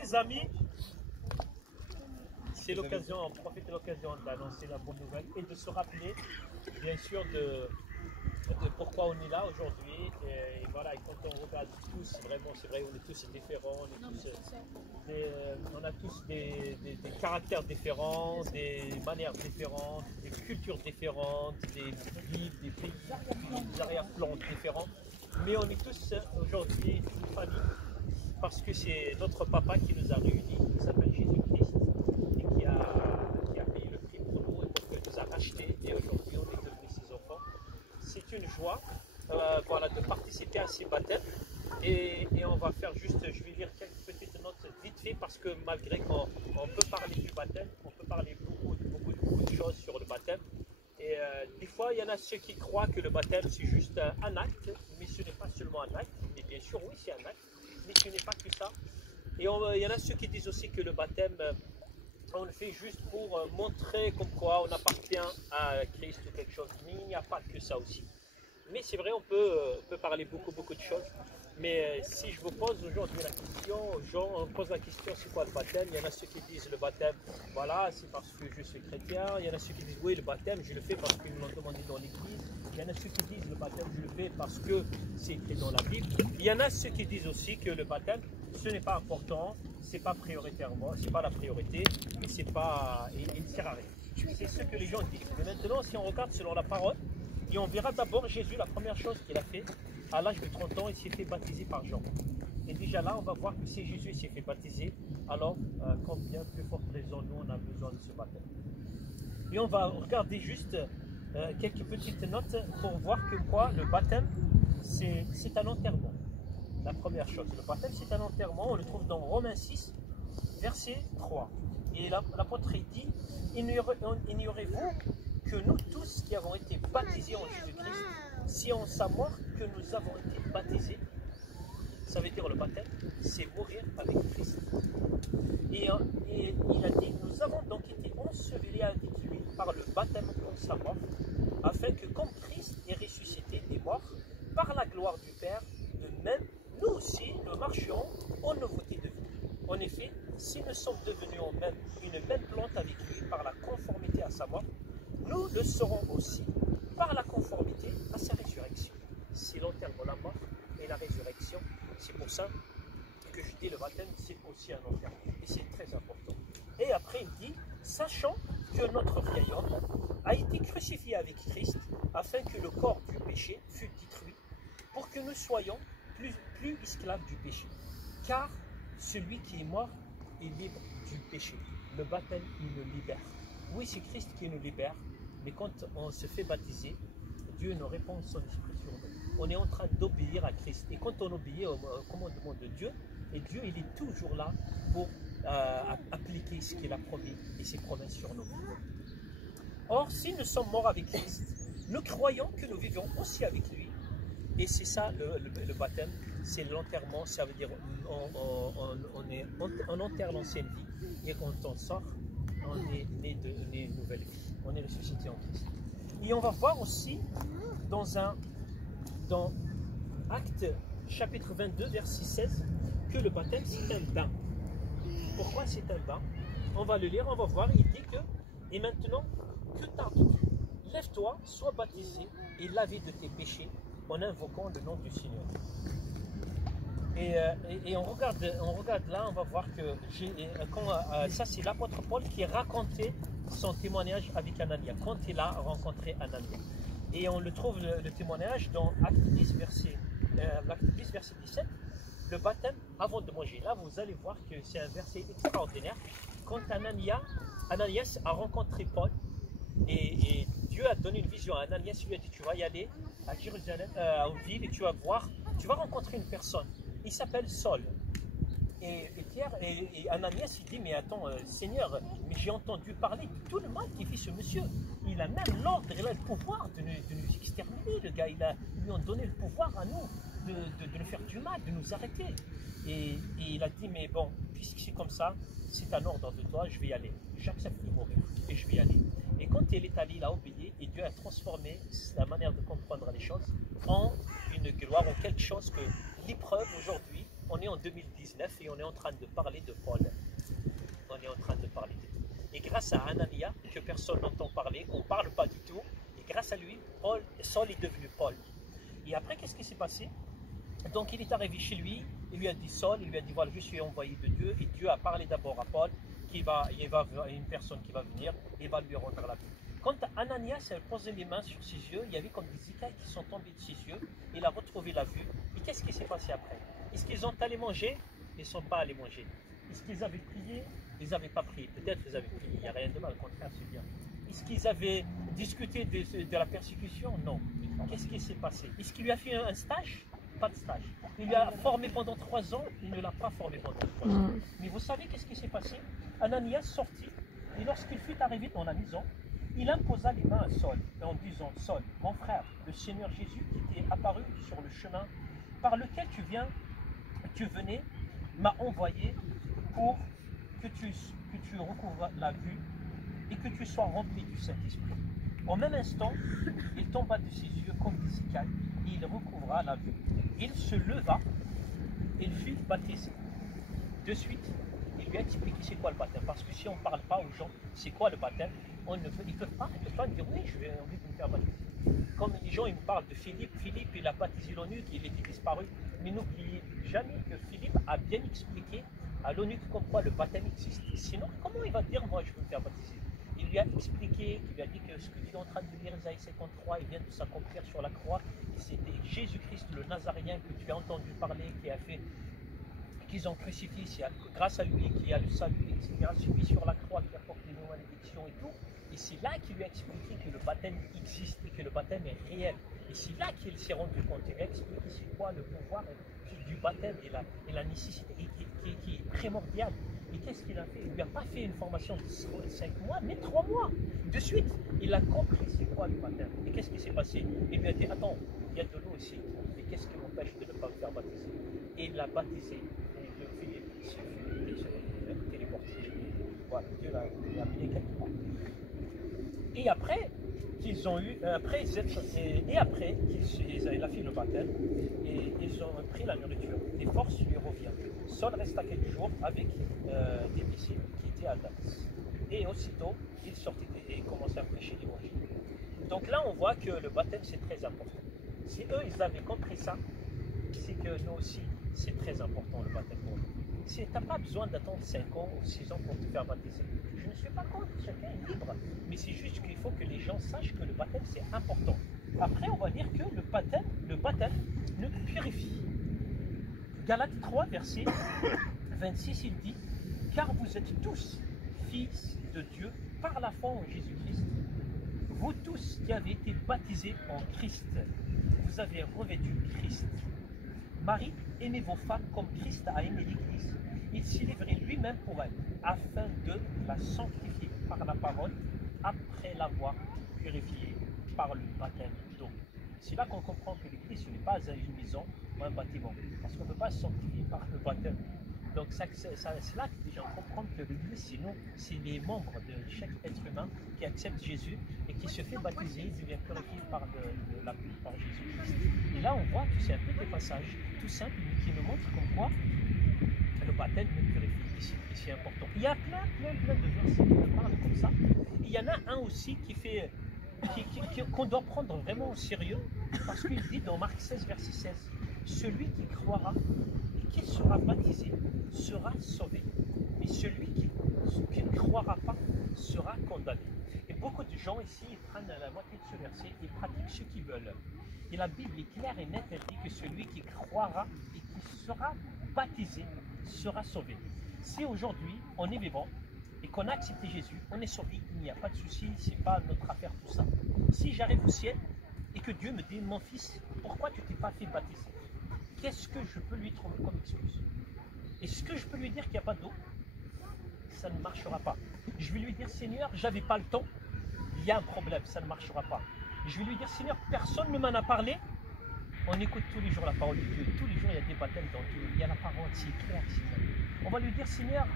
Les amis, c'est l'occasion, on profite de l'occasion d'annoncer la bonne nouvelle et de se rappeler, bien sûr, de pourquoi on est là aujourd'hui. Et voilà, et quand on regarde tous, vraiment, c'est vrai, on est tous différents, on a tous des caractères différents, des manières différentes, des cultures différentes, des vies, des pays, des arrière-plans différents. Mais on est tous aujourd'hui une famille parce que c'est notre papa qui nous a réunis, qui s'appelle Jésus-Christ et qui a payé le prix pour nous et pour qu'il nous a rachetés. Et aujourd'hui, on est devenus ses enfants. C'est une joie voilà, de participer à ces baptêmes. Et on va faire juste, je vais lire quelques petites notes vite fait parce que malgré qu'on peut parler du baptême, on peut parler beaucoup de choses sur le baptême. Et des fois, il y en a ceux qui croient que le baptême c'est juste un acte, mais ce n'est pas seulement un acte. Mais bien sûr, oui, c'est un acte, mais ce n'est pas que ça. Et il y en a ceux qui disent aussi que le baptême, on le fait juste pour montrer comme quoi on appartient à Christ ou quelque chose. Mais il n'y a pas que ça aussi. Mais c'est vrai, on peut parler beaucoup de choses. Mais si je vous pose aujourd'hui la question, aux gens, on pose la question c'est quoi le baptême? Il y en a ceux qui disent le baptême, voilà, c'est parce que je suis chrétien. Il y en a ceux qui disent oui, le baptême, je le fais parce qu'ils me l'ont demandé dans l'église. Il y en a ceux qui disent le baptême, je le fais parce que c'est écrit dans la Bible. Il y en a ceux qui disent aussi que le baptême, ce n'est pas important, c'est pas prioritairement, c'est pas la priorité, et c'est pas, il ne sert à rien. C'est ce que les gens disent. Mais maintenant, si on regarde selon la parole, et on verra d'abord Jésus, la première chose qu'il a fait, à l'âge de 30 ans, il s'est fait baptiser par Jean. Et déjà là, on va voir que si Jésus s'est fait baptiser, alors combien plus forte raison nous, on a besoin de ce baptême. Et on va regarder juste quelques petites notes pour voir que quoi, le baptême, c'est un enterrement. La première chose, le baptême, c'est un enterrement. On le trouve dans Romains 6, verset 3. Et l'apôtre dit, ignorez-vous que nous tous qui avons été baptisés en Jésus-Christ, si en sa mort que nous avons été baptisés, ça veut dire le baptême, c'est mourir avec Christ. Et il a dit, nous avons donc été ensevelis avec lui par le baptême en sa mort, afin que comme Christ est ressuscité des morts, par la gloire du Père, de même, nous aussi, nous marcherons en nouveauté de vie. En effet, si nous sommes devenus une même plante avec lui par la conformité à sa mort, nous le serons aussi par la conformité à sa résurrection. C'est l'enterrement, la mort et la résurrection. C'est pour ça que je dis le baptême, c'est aussi un enterrement. Et c'est très important. Et après, il dit, sachant que notre vieil homme a été crucifié avec Christ, afin que le corps du péché fût détruit, pour que nous soyons plus esclaves du péché. Car celui qui est mort est libre du péché. Le baptême, il nous libère. Oui, c'est Christ qui nous libère, mais quand on se fait baptiser, Dieu nous répand son esprit sur nous. On est en train d'obéir à Christ. Et quand on obéit au commandement de Dieu, et Dieu, il est toujours là pour appliquer ce qu'il a promis et ses promesses sur nous. Or, si nous sommes morts avec Christ, nous croyons que nous vivons aussi avec lui. Et c'est ça le baptême, c'est l'enterrement, ça veut dire on enterre l'ancienne vie et quand on sort, on est né de nouvelle vie, on est ressuscité en Christ. Et on va voir aussi dans Actes chapitre 22 verset 16 que le baptême c'est un bain. Pourquoi c'est un bain? On va le lire, on va voir, il dit que et maintenant que tardes-tu? Lève-toi, sois baptisé et lavé de tes péchés en invoquant le nom du Seigneur. Et on regarde là, on va voir que ça c'est l'apôtre Paul qui racontait son témoignage avec Anania, quand il a rencontré Anania. Et on le trouve le témoignage dans Acte 10, verset 17, le baptême avant de manger. Là, vous allez voir que c'est un verset extraordinaire. Quand Ananias a rencontré Paul, et Dieu a donné une vision à Ananias, il lui a dit, tu vas y aller à Jérusalem, aux villes, et tu vas rencontrer une personne. Il s'appelle Saul. Et Ananias, il dit, mais attends, Seigneur, mais j'ai entendu parler de tout le mal qui fait ce monsieur. Il a même l'ordre, il a le pouvoir de nous exterminer, le gars. Ils lui ont donné le pouvoir à nous de nous faire du mal, de nous arrêter. Et il a dit, mais bon, puisque c'est comme ça, c'est un ordre de toi, je vais y aller. J'accepte de mourir et je vais y aller. Et quand il est allé, il a obéi et Dieu a transformé la manière de comprendre les choses en une gloire, en quelque chose que l'épreuve aujourd'hui on est en 2019 et on est en train de parler de Paul. On est en train de parler de tout. Et grâce à Anania, que personne n'entend parler, qu'on ne parle pas du tout, et grâce à lui, Saul est devenu Paul. Et après, qu'est-ce qui s'est passé? Donc il est arrivé chez lui, il lui a dit Saul, il lui a dit voilà, je suis envoyé de Dieu, et Dieu a parlé d'abord à Paul, il va une personne qui va venir, et va lui rendre la vie. Quand Ananias a posé les mains sur ses yeux, il y avait comme des écailles qui sont tombées de ses yeux, il a retrouvé la vue. Et qu'est-ce qui s'est passé après? Est-ce qu'ils ont allé manger? Ils ne sont pas allés manger. Est-ce qu'ils avaient prié? Ils n'avaient pas prié. Peut-être qu'ils avaient prié, il n'y a rien de mal, au contraire, c'est bien. Est-ce qu'ils avaient discuté de la persécution? Non. Qu'est-ce qui s'est passé? Est-ce qu'il lui a fait un stage? Pas de stage. Il lui a formé pendant 3 ans, il ne l'a pas formé pendant 3 ans. Mais vous savez qu'est-ce qui s'est passé? Ananias sortit, et lorsqu'il fut arrivé dans la maison, il imposa les mains à Saul, en disant, Saul, mon frère, le Seigneur Jésus qui t'est apparu sur le chemin par lequel tu venais, m'a envoyé pour que tu recouvres la vue et que tu sois rempli du Saint-Esprit. Au même instant, il tomba de ses yeux comme des écailles et il recouvra la vue. Il se leva, il fut baptisé. De suite, il lui a expliqué c'est quoi le baptême. Parce que si on ne parle pas aux gens c'est quoi le baptême, ils ne peuvent pas dire oui, j'ai envie de me faire baptiser. Comme les gens ils me parlent de Philippe, il a baptisé l'eunuque, il était disparu. Mais n'oubliez jamais que Philippe a bien expliqué à l'eunuque comme quoi le baptême existe. Sinon, comment il va dire moi je veux me faire baptiser? Il lui a expliqué, il lui a dit que ce qu'il est en train de lire, Isaïe 53, il vient de s'accomplir sur la croix. C'était Jésus-Christ, le Nazaréen que tu as entendu parler, qui a fait, qu'ils ont crucifié, c'est grâce à lui qu'il y a le salut, etc. Celui sur la croix qui apporte les malédictions et tout. Et c'est là qu'il lui a expliqué que le baptême existe et que le baptême est réel. Et c'est là qu'il s'est rendu compte. Il a expliqué c'est quoi le pouvoir du baptême et la nécessité qui est primordiale. Et qu'est-ce qu'il a fait? Il n'a pas fait une formation de 5 mois, mais 3 mois. De suite, il a compris c'est quoi le baptême. Et qu'est-ce qui s'est passé? Il lui a dit, attends, il y a de l'eau ici. Mais qu'est-ce qui m'empêche de ne pas me faire baptiser? Et il l'a baptisé. Et le Philippe, il s'est téléporté. Voilà, Dieu l'a amené quelque part. Et après qu'ils ont eu, il a fait le baptême, et ils ont pris la nourriture. Les forces lui reviennent. Saul resta quelques jours avec des disciples qui étaient à Damas. Et aussitôt, il sortit et commençait à prêcher l'évangile. Donc là, on voit que le baptême, c'est très important. Si eux, ils avaient compris ça, c'est que nous aussi, c'est très important le baptême pour nous. Tu n'as pas besoin d'attendre 5 ans ou 6 ans pour te faire baptiser. Je ne suis pas contre, chacun est libre. Mais c'est juste qu'il faut que les gens sachent que le baptême, c'est important. Après, on va dire que le baptême nous purifie. Galates 3, verset 26, il dit « Car vous êtes tous fils de Dieu par la foi en Jésus-Christ. Vous tous qui avez été baptisés en Christ, vous avez revêtu Christ. Marie, aimez vos femmes comme Christ a aimé l'Église. Il s'est livré lui-même pour elle, afin de la sanctifier par la parole, après l'avoir purifiée par le baptême d'eau. » C'est là qu'on comprend que l'Église, ce n'est pas une maison ou un bâtiment, parce qu'on ne peut pas se sanctifier par le baptême. Donc c'est là que les gens comprennent que l'Église, c'est nous, c'est les membres de chaque être humain qui accepte Jésus et qui se fait baptiser, devient purifié par Jésus-Christ. Et là, on voit que c'est un peu des passages tout simples, mais qui nous montrent comme quoi le baptême nous purifie, et c'est important. Il y a plein de versets qui nous parlent comme ça. Et il y en a un aussi qu'on doit prendre vraiment au sérieux, parce qu'il dit dans Marc 16, verset 16, « Celui qui croira et qui sera baptisé sera sauvé, mais celui qui ne croira pas sera condamné. » Et beaucoup de gens ici ils prennent la moitié de ce verset et pratiquent ce qu'ils veulent. Et la Bible est claire et nette, elle dit que celui qui croira et qui sera baptisé sera sauvé. Si aujourd'hui on est vivant et qu'on a accepté Jésus, on est sauvé, il n'y a pas de souci, c'est pas notre affaire tout ça. Si j'arrive au ciel et que Dieu me dit, mon fils, pourquoi tu t'es pas fait baptiser? Qu'est-ce que je peux lui trouver comme excuse? Est-ce que je peux lui dire qu'il n'y a pas d'eau? Ça ne marchera pas. Je vais lui dire, Seigneur, j'avais pas le temps, il y a un problème, ça ne marchera pas. Je vais lui dire, Seigneur, personne ne m'en a parlé. On écoute tous les jours la parole de Dieu. Tous les jours, il y a des baptêmes dans tout. Il y a la parole, c'est clair. On va lui dire, Seigneur,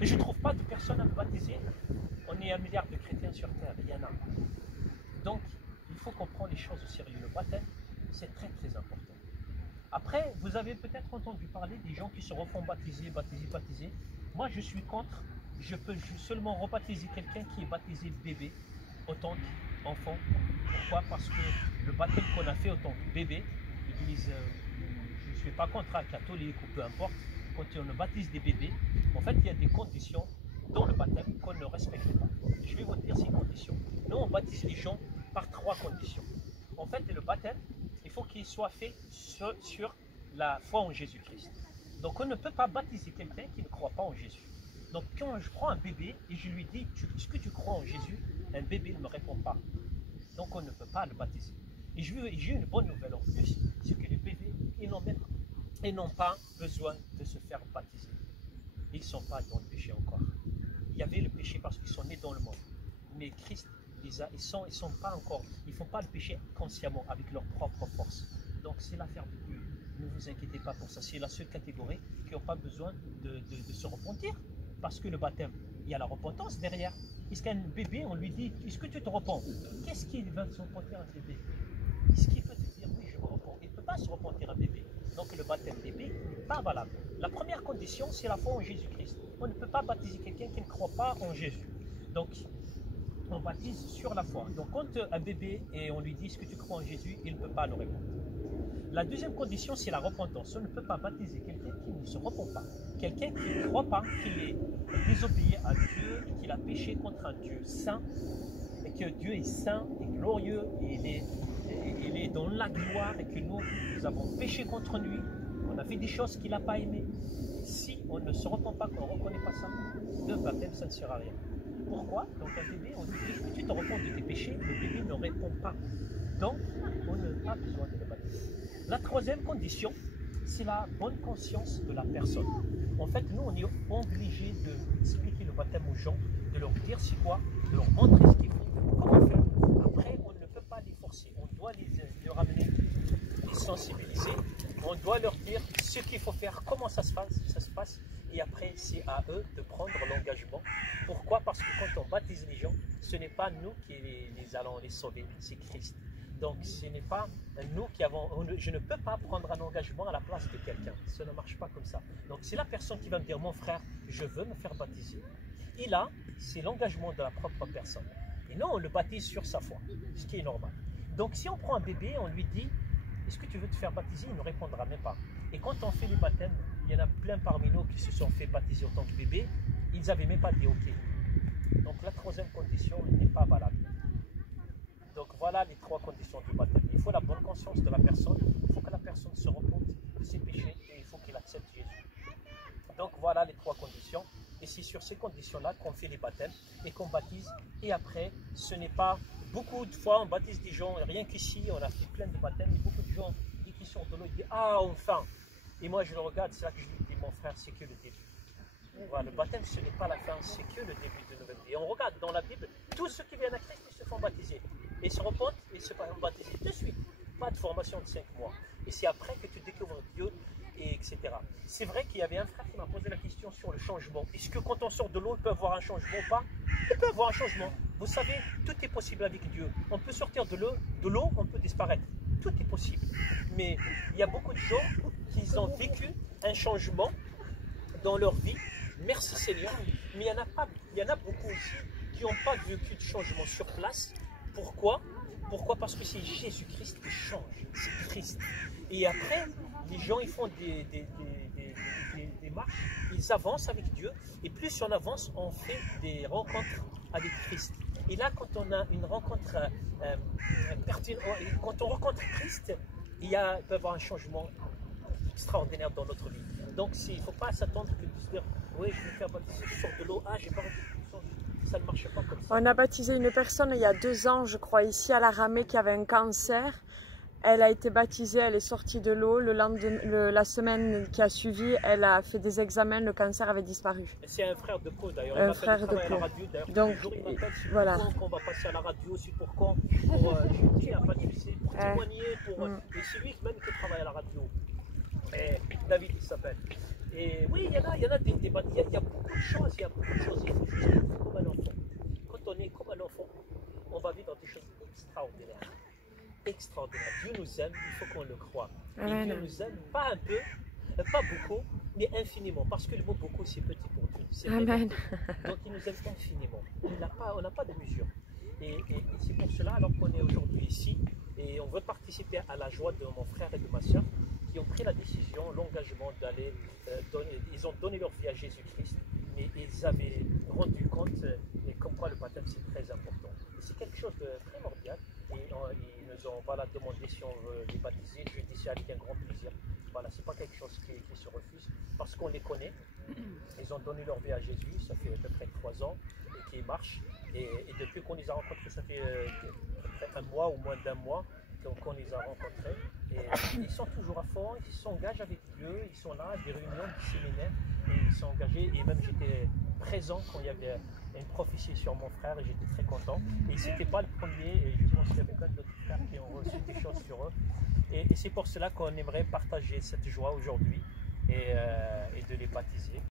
je ne trouve pas de personne à me baptiser. On est 1 milliard de chrétiens sur terre, il y en a. Donc, il faut qu'on prenne les choses au sérieux. Le baptême, c'est très très important. Après, vous avez peut-être entendu parler des gens qui se refont baptiser. Moi, je suis contre. Je peux seulement rebaptiser quelqu'un qui est baptisé bébé, autant qu'enfant. Pourquoi? Parce que le baptême qu'on a fait autant que bébé, l'Église, je ne suis pas contre un catholique ou peu importe, quand on baptise des bébés, en fait, il y a des conditions dans le baptême qu'on ne respecte pas. Je vais vous dire ces conditions. Nous, on baptise les gens par 3 conditions. En fait, le baptême, il faut qu'il soit fait sur la foi en Jésus-Christ. Donc, on ne peut pas baptiser quelqu'un qui ne croit pas en Jésus. Donc, quand je prends un bébé et je lui dis, est-ce que tu crois en Jésus? Un bébé ne me répond pas. Donc, on ne peut pas le baptiser. Et j'ai une bonne nouvelle en plus, c'est que les bébés, ils n'ont pas besoin de se faire baptiser. Ils ne sont pas dans le péché encore. Il y avait le péché parce qu'ils sont nés dans le monde. Mais Christ, ils sont pas encore, ils ne font pas le péché consciemment avec leur propre force. Donc c'est l'affaire de Dieu. Ne vous inquiétez pas pour ça. C'est la seule catégorie qui n'a pas besoin de se repentir. Parce que le baptême, il y a la repentance derrière. Est-ce qu'un bébé, on lui dit, est-ce que tu te repens? Qu'est-ce qui va se repentir un bébé? Est-ce qu'il peut te dire, oui, je me repens? Il ne peut pas se repentir un bébé. Donc le baptême bébé n'est pas valable. La première condition, c'est la foi en Jésus-Christ. On ne peut pas baptiser quelqu'un qui ne croit pas en Jésus. Donc, on baptise sur la foi. Donc, quand un bébé et on lui dit, est-ce que tu crois en Jésus? Il ne peut pas le répondre. La deuxième condition, c'est la repentance. On ne peut pas baptiser quelqu'un qui ne se repent pas. Quelqu'un qui ne croit pas qu'il est désobéi à Dieu et qu'il a péché contre un Dieu saint, et que Dieu est saint et glorieux, et il est dans la gloire, et que nous avons péché contre lui. On a fait des choses qu'il n'a pas aimées. Si on ne se repent pas, qu'on ne reconnaît pas ça, le baptême, ça ne sert à rien. Pourquoi? Donc un bébé, on dit, est-ce que tu te repens de tes péchés? Le bébé ne répond pas. Donc, on n'a pas besoin de le baptiser. La troisième condition, c'est la bonne conscience de la personne. En fait, nous, on est obligé d'expliquer le baptême aux gens, de leur dire c'est quoi, de leur montrer ce qu'il faut, comment faire. Après, on ne peut pas les forcer. On doit les ramener, les sensibiliser. On doit leur dire ce qu'il faut faire, comment ça se passe. Et après, c'est à eux de prendre l'engagement. Pourquoi? Parce que quand on baptise les gens, ce n'est pas nous qui les allons les sauver, c'est Christ. Donc, ce n'est pas nous qui avons... Je ne peux pas prendre un engagement à la place de quelqu'un. Ça ne marche pas comme ça. Donc, c'est la personne qui va me dire, mon frère, je veux me faire baptiser. Et là, c'est l'engagement de la propre personne. Et non, on le baptise sur sa foi, ce qui est normal. Donc, si on prend un bébé, on lui dit, est-ce que tu veux te faire baptiser? Il ne répondra même pas. Et quand on fait les baptêmes, il y en a plein parmi nous qui se sont fait baptiser en tant que bébé. Ils n'avaient même pas dit OK. Donc, la troisième condition n'est pas valable. Donc voilà les 3 conditions du baptême. Il faut la bonne conscience de la personne, il faut que la personne se repente de ses péchés et il faut qu'elle accepte Jésus. Donc voilà les 3 conditions. Et c'est sur ces conditions-là qu'on fait les baptêmes et qu'on baptise. Et après, ce n'est pas... Beaucoup de fois, on baptise des gens, rien qu'ici, on a fait plein de baptêmes. Beaucoup de gens, dès qu'ils sortent de l'eau, ils disent « Ah, enfin !» Et moi, je le regarde, c'est là que je lui dis « Mon frère, c'est que le début. » Voilà, le baptême, ce n'est pas la fin, c'est que le début de nouvelle vie. Et on regarde dans la Bible, tous ceux qui viennent à Christ, ils se font baptiser. Et se repentent et se font baptiser de suite. Pas de formation de 5 mois. Et c'est après que tu découvres Dieu, et etc. C'est vrai qu'il y avait un frère qui m'a posé la question sur le changement. Est-ce que quand on sort de l'eau, il peut y avoir un changement ou pas? Il peut y avoir un changement. Vous savez, tout est possible avec Dieu. On peut sortir de l'eau, on peut disparaître. Tout est possible. Mais il y a beaucoup de gens qui ont vécu un changement dans leur vie. Merci Seigneur. Mais il y en a beaucoup aussi qui n'ont pas vécu de changement sur place. Pourquoi? Parce que c'est Jésus-Christ qui change. C'est Christ. Et après, les gens ils font des marches, ils avancent avec Dieu. Et plus on avance, on fait des rencontres avec Christ. Et là, quand on a une rencontre pertinente, quand on rencontre Christ, il peut y avoir un changement extraordinaire dans notre vie. Donc, il ne faut pas s'attendre que de se dire, oui, je vais faire baptiser, je sors de l'eau, ah, j'ai pas ça ne marche pas comme ça. On a baptisé une personne il y a 2 ans, je crois, ici à la Ramée, qui avait un cancer. Elle a été baptisée, elle est sortie de l'eau. La semaine qui a suivi, elle a fait des examens, le cancer avait disparu. C'est un frère de peau d'ailleurs. Un frère de peau. Donc, voilà. On va passer à la radio, c'est pour quand? Pour jeter un baptisé, pour témoigner, et c'est lui même qui travaille à la radio. David, il s'appelle. Et oui, il y a des débats, il y a beaucoup de choses, il faut juste être comme un enfant. Quand on est comme un enfant, on va vivre dans des choses extraordinaires. extraordinaire. Dieu nous aime, il faut qu'on le croie. Et Amen. Dieu nous aime, pas un peu, pas beaucoup, mais infiniment. Parce que le mot beaucoup, c'est petit pour Dieu. C'est Amen. relatif. Donc il nous aime infiniment. On n'a pas de mesure. Et c'est pour cela alors qu'on est aujourd'hui ici. Et on veut participer à la joie de mon frère et de ma soeur qui ont pris la décision, l'engagement d'aller ils ont donné leur vie à Jésus-Christ, mais ils avaient rendu compte comme quoi le baptême c'est très important. Et c'est quelque chose de primordial. Et ils nous ont demandé si on veut les baptiser. Je dis ça avec un grand plaisir. Voilà, c'est pas quelque chose qui se refuse parce qu'on les connaît. Ils ont donné leur vie à Jésus, ça fait à peu près 3 ans et qui marchent. Et depuis qu'on les a rencontrés, ça fait peut-être un mois ou moins d'un mois qu'on les a rencontrés. Et ils sont toujours à fond, ils s'engagent avec Dieu, ils sont là à des réunions, des séminaires, et ils sont engagés. Et même j'étais présent quand il y avait une prophétie sur mon frère et j'étais très content. Et c'était pas le premier, et je pense qu'il y avait plein d'autres frères qui ont reçu des choses sur eux. Et c'est pour cela qu'on aimerait partager cette joie aujourd'hui et de les baptiser.